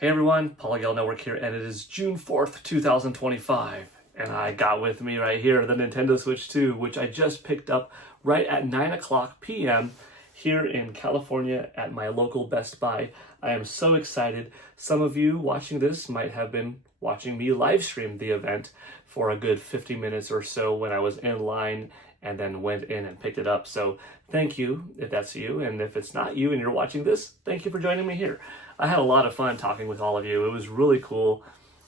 Hey everyone, Polygon Network here, and it is June 4th, 2025. And I got with me right here the Nintendo Switch 2, which I just picked up right at 9 o'clock p.m. here in California at my local Best Buy. I am so excited. Some of you watching this might have been watching me live stream the event for a good 50 minutes or so when I was in line and then went in and picked it up. So thank you if that's you, and if it's not you and you're watching this, thank you for joining me here. I had a lot of fun talking with all of you. It was really cool.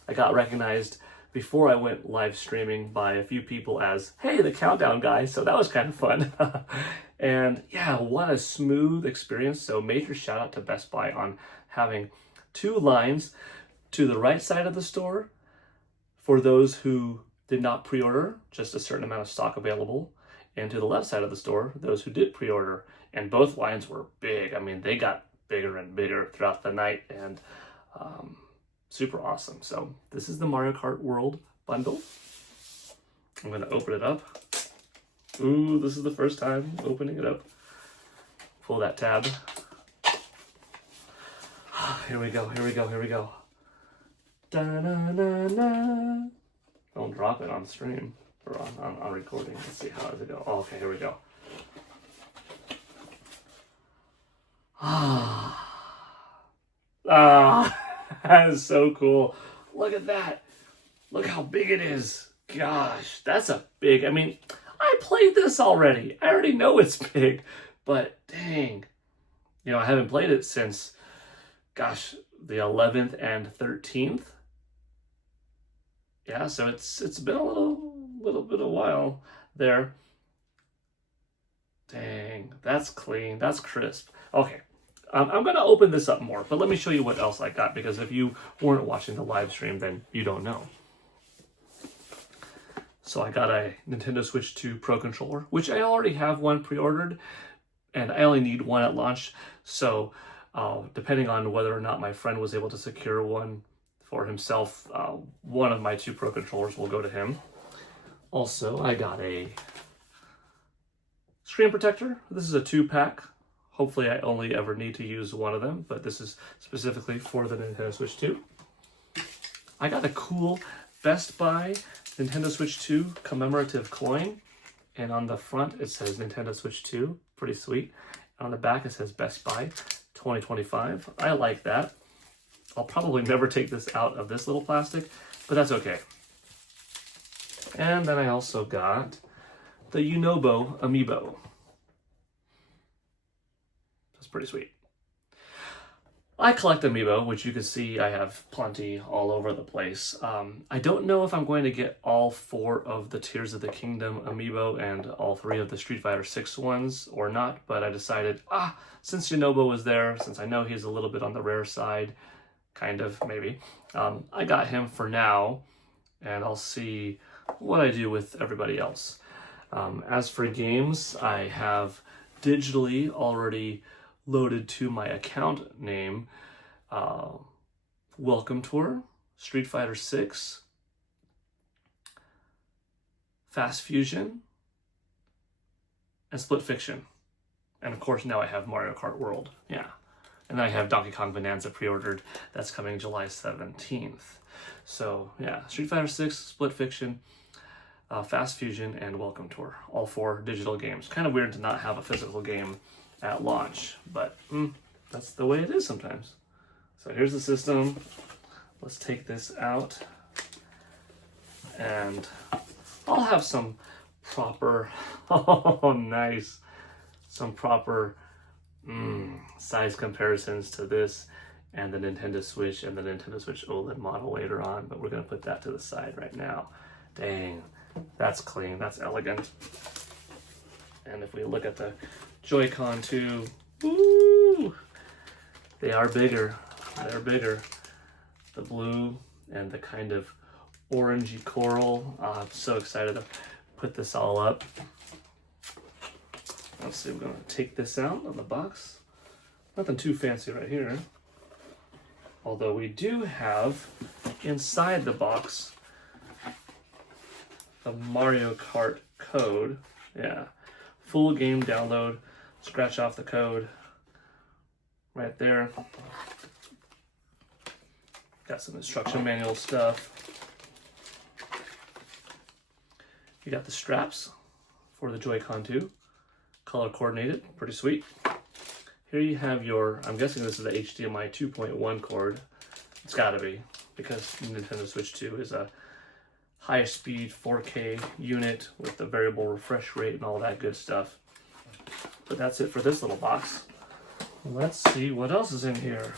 I got recognized before I went live streaming by a few people as, hey, the countdown guy, so that was kind of fun. And yeah, what a smooth experience. So major shout out to Best Buy on having two lines to the right side of the store for those who did not pre-order, just a certain amount of stock available, and to the left side of the store, those who did pre-order. And both lines were big. I mean, they got bigger and bigger throughout the night, and super awesome. So this is the Mario Kart World bundle. I'm going to open it up. Ooh, this is the first time opening it up. Pull that tab. Here we go, here we go, here we go. Da-na-na-na. Don't drop it on stream or on recording. Let's see, how does it go? Oh, okay, here we go. That is so cool. Look at that. Look how big it is. Gosh, that's a big, I mean, I played this already. I already know it's big, but dang. You know, I haven't played it since, gosh, the 11th and 13th. Yeah, so it's been a little bit of a while there. Dang, that's clean, that's crisp. Okay. I'm going to open this up more, but let me show you what else I got, because if you weren't watching the live stream, then you don't know. So I got a Nintendo Switch 2 Pro Controller, which I already have one pre-ordered, and I only need one at launch. So depending on whether or not my friend was able to secure one for himself, one of my two Pro Controllers will go to him. Also, I got a screen protector. This is a 2-pack. Hopefully I only ever need to use one of them, but this is specifically for the Nintendo Switch 2. I got a cool Best Buy Nintendo Switch 2 commemorative coin, and on the front it says Nintendo Switch 2, pretty sweet. And on the back it says Best Buy 2025. I like that. I'll probably never take this out of this little plastic, but that's okay. And then I also got the Unobo Amiibo. Pretty sweet. I collect Amiibo, which you can see I have plenty all over the place. I don't know if I'm going to get all 4 of the Tears of the Kingdom Amiibo and all 3 of the Street Fighter 6 ones or not, but I decided, since Unobo was there, since I know he's a little bit on the rare side, kind of, maybe, I got him for now, and I'll see what I do with everybody else. As for games, I have digitally already loaded to my account name, Welcome Tour, Street Fighter 6, Fast Fusion, and Split Fiction. And of course now I have Mario Kart World, yeah. And then I have Donkey Kong Bonanza pre-ordered, that's coming July 17th. So yeah, Street Fighter 6, Split Fiction, Fast Fusion, and Welcome Tour. All 4 digital games. Kind of weird to not have a physical game at launch, but that's the way it is sometimes. So here's the system. Let's take this out, and I'll have some proper, oh nice, some proper size comparisons to this and the Nintendo Switch and the Nintendo Switch OLED model later on, but we're going to put that to the side right now. Dang, that's clean, that's elegant. And if we look at the Joy-Con too, woo, they are bigger. They're bigger. The blue and the kind of orangey coral. I'm so excited to put this all up. Let's see, we're going to take this out of the box. Nothing too fancy right here. Although we do have inside the box the Mario Kart code. Yeah, full game download. Scratch off the code right there. Got some instruction manual stuff. You got the straps for the Joy-Con 2, color coordinated, pretty sweet. Here you have your, I'm guessing this is the HDMI 2.1 cord. It's gotta be, because Nintendo Switch 2 is a high speed 4K unit with the variable refresh rate and all that good stuff. But that's it for this little box. Let's see what else is in here.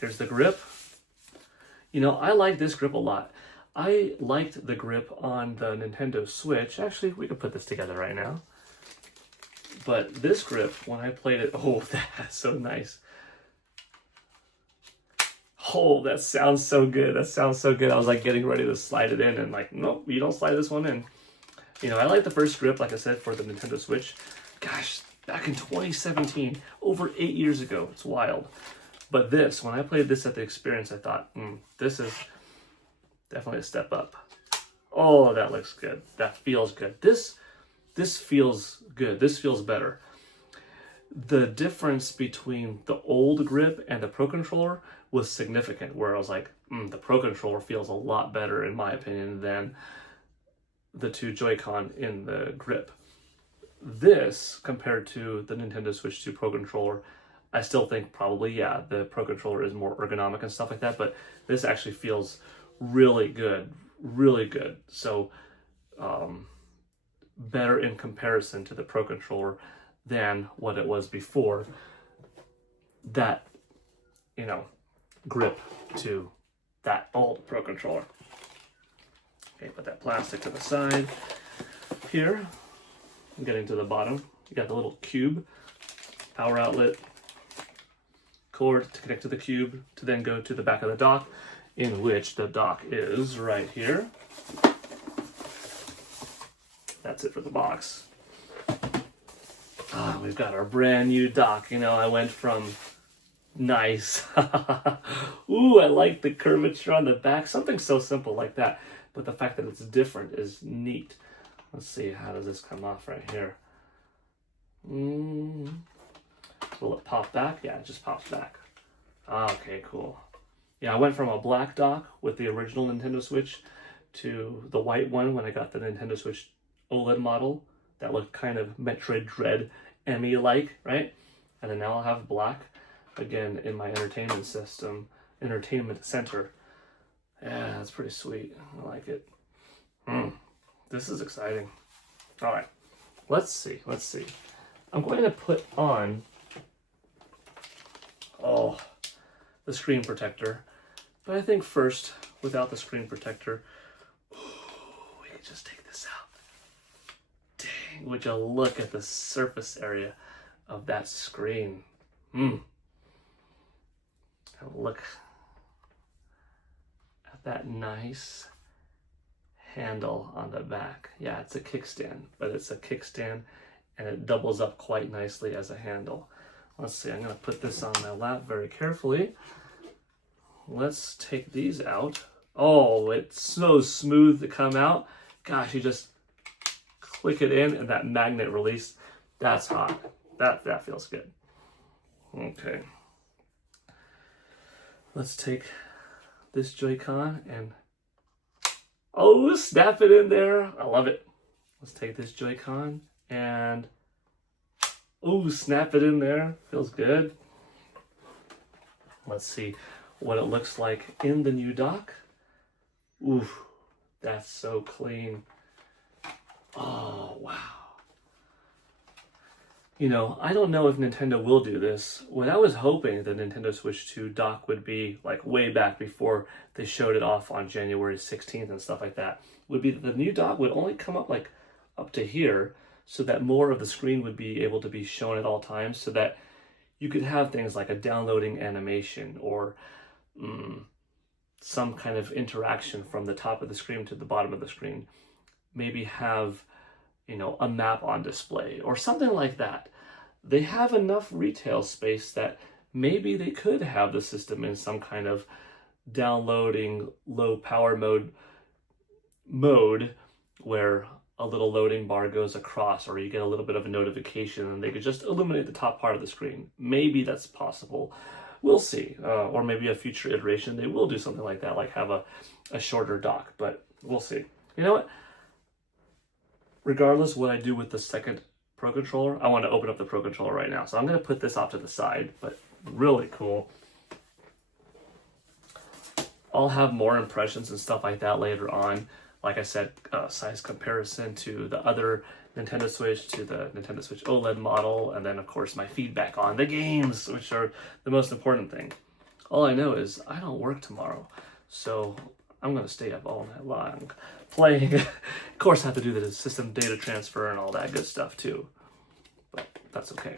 Here's the grip. You know, I like this grip a lot. I liked the grip on the Nintendo Switch. Actually, we could put this together right now. But this grip, when I played it, oh, that's so nice. Oh, that sounds so good. That sounds so good. I was like getting ready to slide it in and like, nope, you don't slide this one in. You know, I like the first grip, like I said, for the Nintendo Switch. Gosh, back in 2017, over 8 years ago. It's wild. But this, when I played this at the experience, I thought, this is definitely a step up. Oh, that looks good. That feels good. This feels good. This feels better. The difference between the old grip and the Pro Controller was significant, where I was like, the Pro Controller feels a lot better, in my opinion, than the two Joy-Con in the grip. This, compared to the Nintendo Switch 2 Pro Controller, I still think probably, yeah, the Pro Controller is more ergonomic and stuff like that, but this actually feels really good, really good. So, better in comparison to the Pro Controller than what it was before that, you know, grip to that old Pro Controller. Okay, put that plastic to the side. Here, I'm getting to the bottom. You got the little cube, power outlet, cord to connect to the cube, to then go to the back of the dock, in which the dock is right here. That's it for the box. We've got our brand new dock. You know, I went from nice. Ooh, I like the curvature on the back. Something so simple like that. But the fact that it's different is neat. Let's see, how does this come off right here? Will it pop back? Yeah, it just pops back. Okay, cool. Yeah, I went from a black dock with the original Nintendo Switch to the white one when I got the Nintendo Switch OLED model that looked kind of Metroid Dread Emmy-like, right? And then now I'll have black again in my entertainment center. Yeah, that's pretty sweet. I like it. This is exciting. All right, let's see. I'm going to put on, the screen protector. But I think first, without the screen protector, we can just take this out. Dang, would you look at the surface area of that screen? And look at that nice handle on the back. Yeah, it's a kickstand, but it's a kickstand and it doubles up quite nicely as a handle. Let's see, I'm gonna put this on my lap very carefully. Let's take these out. Oh, it's so smooth to come out. Gosh, you just click it in and that magnet release, that's hot. That feels good. Okay. Let's take this Joy-Con and snap it in there. I love it. Let's take this Joy-Con and snap it in there. Feels good. Let's see what it looks like in the new dock. Ooh, that's so clean. Oh, wow. You know, I don't know if Nintendo will do this. What I was hoping the Nintendo Switch 2 dock would be, like way back before they showed it off on January 16th and stuff like that, would be that the new dock would only come up like up to here, so that more of the screen would be able to be shown at all times, so that you could have things like a downloading animation or some kind of interaction from the top of the screen to the bottom of the screen. Maybe have, you know, a map on display or something like that. They have enough retail space that maybe they could have the system in some kind of downloading low power mode where a little loading bar goes across, or you get a little bit of a notification and they could just illuminate the top part of the screen. Maybe that's possible, we'll see. Or maybe a future iteration, they will do something like that, like have a shorter dock, but we'll see. You know what? Regardless what I do with the second Pro Controller, I want to open up the Pro Controller right now. So I'm going to put this off to the side, but really cool. I'll have more impressions and stuff like that later on. Like I said, size comparison to the other Nintendo Switch, to the Nintendo Switch OLED model, and then of course my feedback on the games, which are the most important thing. All I know is I don't work tomorrow, so I'm going to stay up all night long playing. Of course I have to do the system data transfer and all that good stuff too, but that's okay.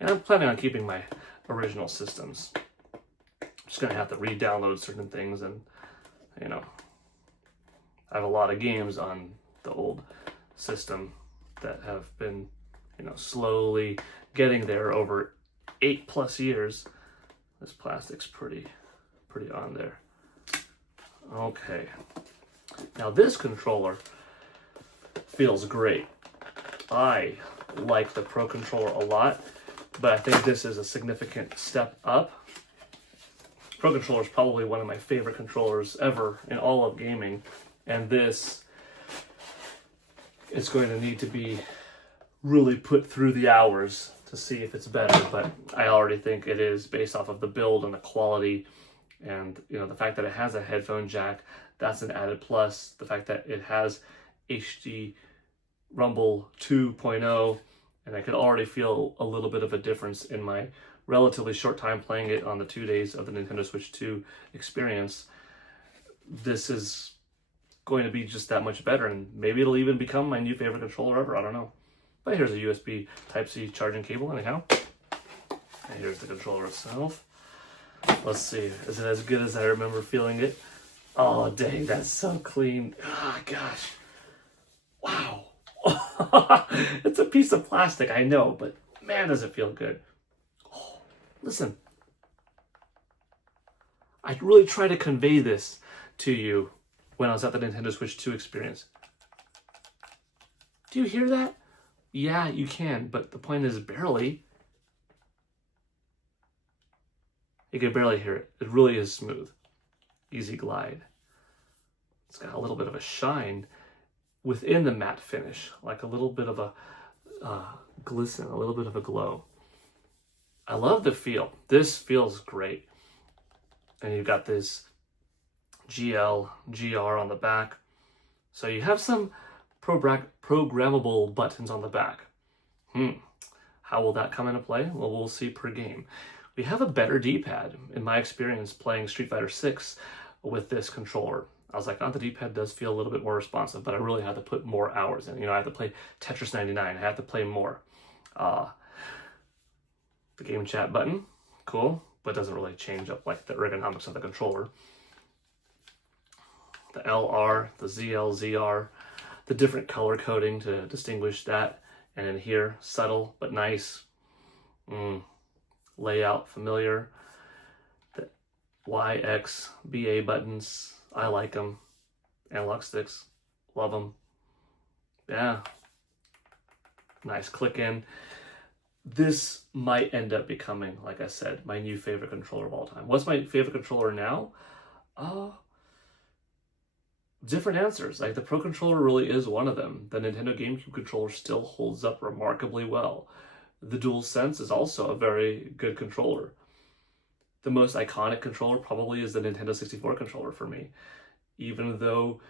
And I'm planning on keeping my original systems. I'm just going to have to re-download certain things, and you know, I have a lot of games on the old system that have been, you know, slowly getting there over 8+ years. This plastic's pretty on there. Okay. Now this controller feels great. I like the Pro Controller a lot, but I think this is a significant step up. Pro Controller is probably one of my favorite controllers ever in all of gaming. And this is going to need to be really put through the hours to see if it's better, but I already think it is based off of the build and the quality, and you know, the fact that it has a headphone jack, that's an added plus. The fact that it has HD Rumble 2.0, and I could already feel a little bit of a difference in my relatively short time playing it on the 2 days of the Nintendo Switch 2 experience. This is going to be just that much better, and maybe it'll even become my new favorite controller ever. I don't know. But here's a USB Type-C charging cable anyhow. And here's the controller itself. Let's see, is it as good as I remember feeling it? Oh dang, that's so clean. Oh gosh. Wow. It's a piece of plastic, I know, but man, does it feel good. Oh, listen. I really try to convey this to you when I was at the Nintendo Switch 2 experience. Do you hear that? Yeah, you can, but the point is barely. You can barely hear it. It really is smooth. Easy glide. It's got a little bit of a shine within the matte finish, like a little bit of a glisten, a little bit of a glow. I love the feel. This feels great. And you've got this GL, GR on the back. So you have some programmable buttons on the back. How will that come into play? Well, we'll see per game. We have a better D-pad, in my experience playing Street Fighter 6 with this controller. I was like, oh, the D-pad does feel a little bit more responsive, but I really had to put more hours in. You know, I had to play Tetris 99. I had to play more. The game chat button, cool, but doesn't really change up like the ergonomics of the controller. The LR, the ZL, ZR, the different color coding to distinguish that. And then here, subtle but nice. Layout familiar. The Y, X, BA buttons, I like them. Analog sticks, love them. Yeah. Nice click in. This might end up becoming, like I said, my new favorite controller of all time. What's my favorite controller now? Different answers. Like the Pro Controller really is one of them. The Nintendo GameCube controller still holds up remarkably well. The DualSense is also a very good controller. The most iconic controller probably is the Nintendo 64 controller for me. Even though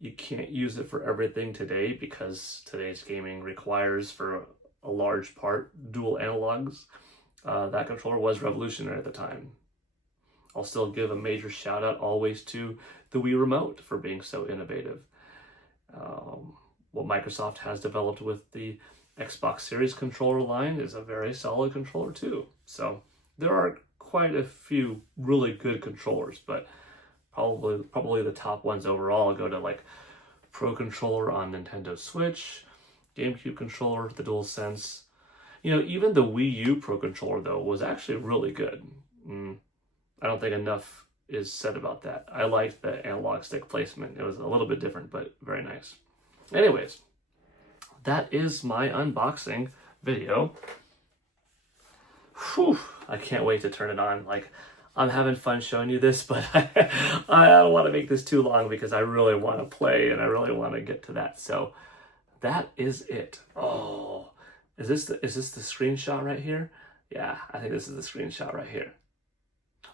you can't use it for everything today because today's gaming requires, for a large part, dual analogs, that controller was revolutionary at the time. I'll still give a major shout out always to the Wii Remote for being so innovative. What Microsoft has developed with the Xbox Series controller line is a very solid controller too. So there are quite a few really good controllers, but probably the top ones overall go to like Pro Controller on Nintendo Switch, GameCube controller, the DualSense. You know, even the Wii U Pro Controller though was actually really good. I don't think enough is said about that. I liked the analog stick placement. It was a little bit different, but very nice. Anyways, that is my unboxing video. Whew, I can't wait to turn it on. Like, I'm having fun showing you this, but I don't want to make this too long because I really want to play and I really want to get to that. So that is it. Oh, is this the screenshot right here? Yeah, I think this is the screenshot right here.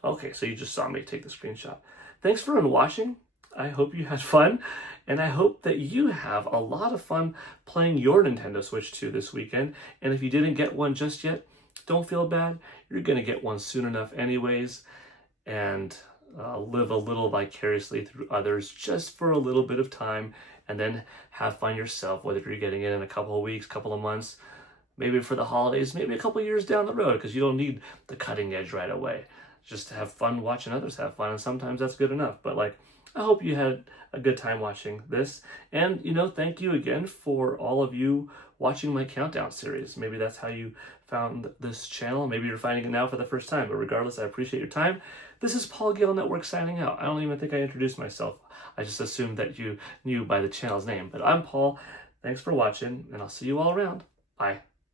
Okay, so you just saw me take the screenshot. Thanks for watching. I hope you had fun, and I hope that you have a lot of fun playing your Nintendo Switch 2 this weekend. And if you didn't get one just yet, don't feel bad. You're going to get one soon enough anyways, and live a little vicariously through others just for a little bit of time, and then have fun yourself, whether you're getting it in a couple of weeks, couple of months, maybe for the holidays, maybe a couple of years down the road, because you don't need the cutting edge right away. Just to have fun watching others have fun, and sometimes that's good enough. But like, I hope you had a good time watching this. And, you know, thank you again for all of you watching my countdown series. Maybe that's how you found this channel. Maybe you're finding it now for the first time. But regardless, I appreciate your time. This is Paul Gale Network signing out. I don't even think I introduced myself. I just assumed that you knew by the channel's name. But I'm Paul. Thanks for watching, and I'll see you all around. Bye.